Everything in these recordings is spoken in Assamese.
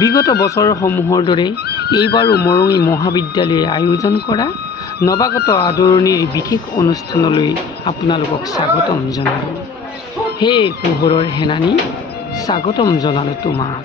বিগত বছৰসমূহৰ দৰে এইবাৰো মৰঙী মহাবিদ্যালয়ে আয়োজন কৰা নৱাগত আদৰণিৰ বিশেষ অনুষ্ঠানলৈ আপোনালোকক স্বাগতম জনালোঁ। হে পোহৰৰ সেনানী, স্বাগতম জনালোঁ তোমাক।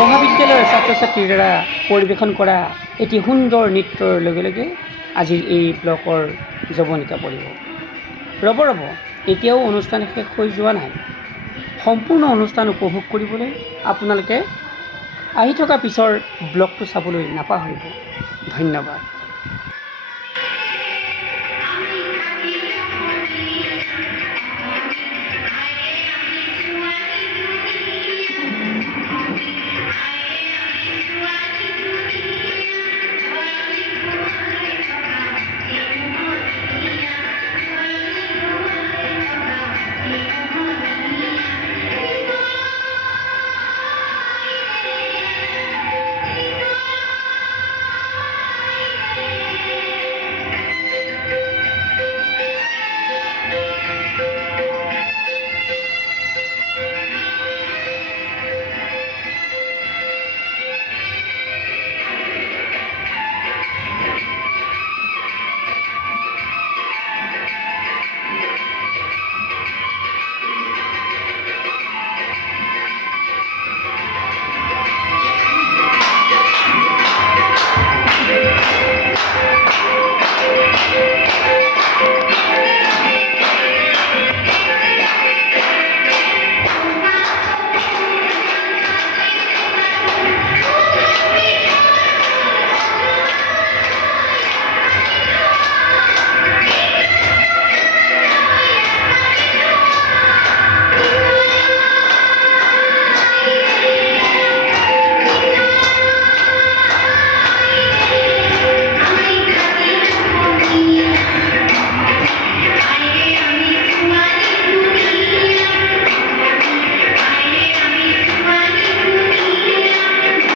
মহাবিদ্যালয়ৰ ছাত্ৰ ছাত্ৰীৰ দ্বাৰা পৰিৱেশন কৰা এটি সুন্দৰ নৃত্যৰ লগে লগে আজিৰ এই ব্লকৰ যৱনিকা পৰিব। ৰ'ব এতিয়াও অনুষ্ঠান শেষ হৈ যোৱা নাই। সম্পূৰ্ণ অনুষ্ঠান উপভোগ কৰিবলৈ আপোনালোকে আহি থকা পিছৰ ব্লগটো চাবলৈ নাপাহৰিব। ধন্যবাদ।